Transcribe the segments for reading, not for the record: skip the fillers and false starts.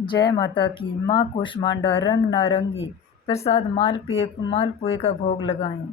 जय माता की। माँ कूष्मांडा रंग नारंगी प्रसाद मालपुए का भोग लगाएं।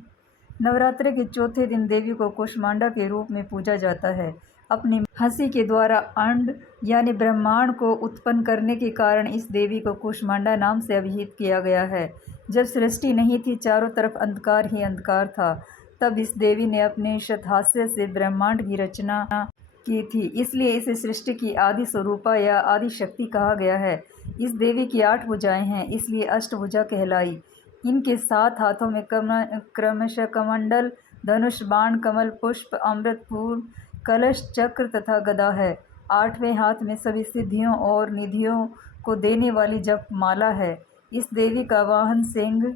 नवरात्रि के चौथे दिन देवी को कूष्मांडा के रूप में पूजा जाता है। अपनी हंसी के द्वारा अंड यानी ब्रह्मांड को उत्पन्न करने के कारण इस देवी को कूष्मांडा नाम से अभिहित किया गया है। जब सृष्टि नहीं थी, चारों तरफ अंधकार ही अंधकार था, तब इस देवी ने अपने शतहास्य से ब्रह्मांड की रचना की थी, इसलिए इसे सृष्टि की आदि स्वरूपा या आदि शक्ति कहा गया है। इस देवी की 8 भुजाएं हैं, इसलिए अष्टभुजा कहलाई। इनके 7 हाथों में क्रमशः कमंडल, धनुष, बाण, कमल, पुष्प, अमृत फूल, कलश, चक्र तथा गदा है। 8वें हाथ में सभी सिद्धियों और निधियों को देने वाली जप माला है। इस देवी का वाहन सिंह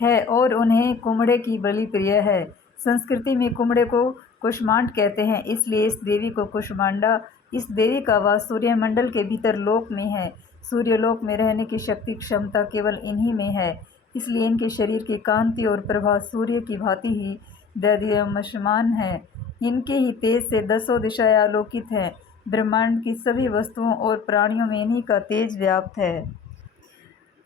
है और उन्हें कुम्हड़े की बलि प्रिय है। संस्कृति में कुम्हड़े को कूष्मांड कहते हैं, इसलिए इस देवी को कूष्मांडा। इस देवी का वास सूर्यमंडल के भीतर लोक में है। सूर्यलोक में रहने की शक्ति क्षमता केवल इन्हीं में है, इसलिए इनके शरीर की कांति और प्रभा सूर्य की भांति ही दैदीप्यमान है। इनके ही तेज से 10 दिशाएं आलोकित हैं। ब्रह्मांड की सभी वस्तुओं और प्राणियों में इन्हीं का तेज व्याप्त है।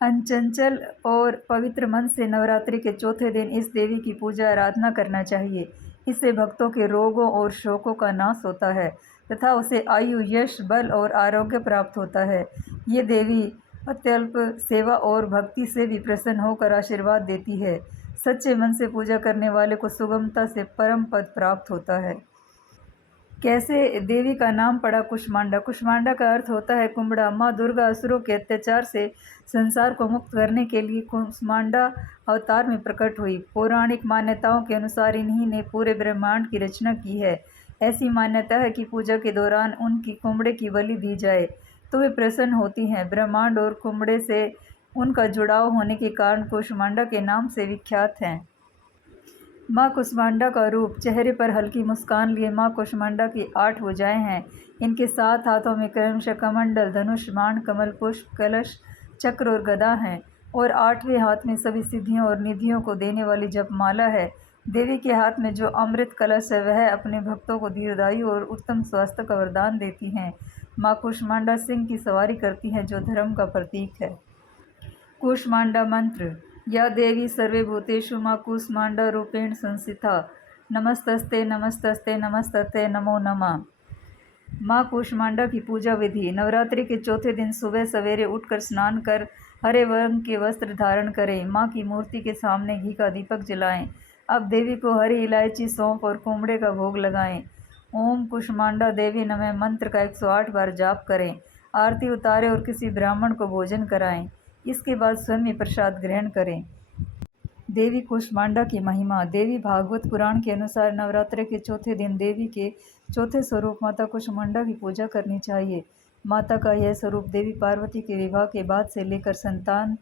अचंचल और पवित्र मन से नवरात्रि के चौथे दिन इस देवी की पूजा आराधना करना चाहिए। इससे भक्तों के रोगों और शोकों का नाश होता है तथा उसे आयु, यश, बल और आरोग्य प्राप्त होता है। ये देवी अत्यल्प सेवा और भक्ति से भी प्रसन्न होकर आशीर्वाद देती है। सच्चे मन से पूजा करने वाले को सुगमता से परम पद प्राप्त होता है। कैसे देवी का नाम पड़ा कूष्मांडा? कूष्मांडा का अर्थ होता है कुम्हड़ा। माँ दुर्गा असुरों के अत्याचार से संसार को मुक्त करने के लिए कूष्मांडा अवतार में प्रकट हुई। पौराणिक मान्यताओं के अनुसार इन्हीं ने पूरे ब्रह्मांड की रचना की है। ऐसी मान्यता है कि पूजा के दौरान उनकी कुम्हड़े की बलि दी जाए तो वे प्रसन्न होती हैं। ब्रह्मांड और कुम्हड़े से उनका जुड़ाव होने के कारण कूष्मांडा के नाम से विख्यात हैं। माँ कूष्मांडा का रूप। चेहरे पर हल्की मुस्कान लिए माँ कूष्मांडा की 8 भुजाएं हैं। इनके 7 हाथों में क्रमशः कमंडल, धनुष, बाण, कमल, पुष्प, कलश, चक्र और गदा हैं और 8वें हाथ में सभी सिद्धियों और निधियों को देने वाली जपमाला है। देवी के हाथ में जो अमृत कलश है वह अपने भक्तों को दीर्घायु और उत्तम स्वास्थ्य का वरदान देती हैं। माँ कूष्मांडा सिंह की सवारी करती हैं, जो धर्म का प्रतीक है। कूष्मांडा मंत्र। या देवी सर्वभूतेषु माँ कूष्मांडा रूपेण संस्थिता। नमस्तस्ते नमस्तस्ते नमस्तस्ते नमो नमः। माँ कूष्मांडा की पूजा विधि। नवरात्रि के चौथे दिन सुबह सवेरे उठकर स्नान कर हरे रंग के वस्त्र धारण करें। माँ की मूर्ति के सामने घी का दीपक जलाएं। अब देवी को हरी इलायची, सौंफ और कुम्हड़े का भोग लगाएं। ओम कूष्मांडा देवी नमः मंत्र का 108 बार जाप करें। आरती उतारें और किसी ब्राह्मण को भोजन कराएं। इसके बाद स्वयं प्रसाद ग्रहण करें। देवी कूष्मांडा की महिमा। देवी भागवत पुराण के अनुसार नवरात्रि के चौथे दिन देवी के चौथे स्वरूप माता कूष्मांडा की पूजा करनी चाहिए। माता का यह स्वरूप देवी पार्वती के विवाह के बाद से लेकर संतान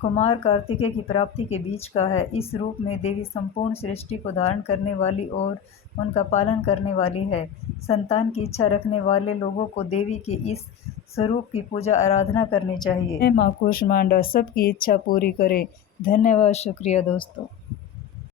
कुमार कार्तिकेय की प्राप्ति के बीच का है। इस रूप में देवी संपूर्ण सृष्टि को धारण करने वाली और उनका पालन करने वाली है। संतान की इच्छा रखने वाले लोगों को देवी के इस स्वरूप की पूजा आराधना करनी चाहिए। माँ कूष्मांडा सबकी इच्छा पूरी करे। धन्यवाद, शुक्रिया दोस्तों।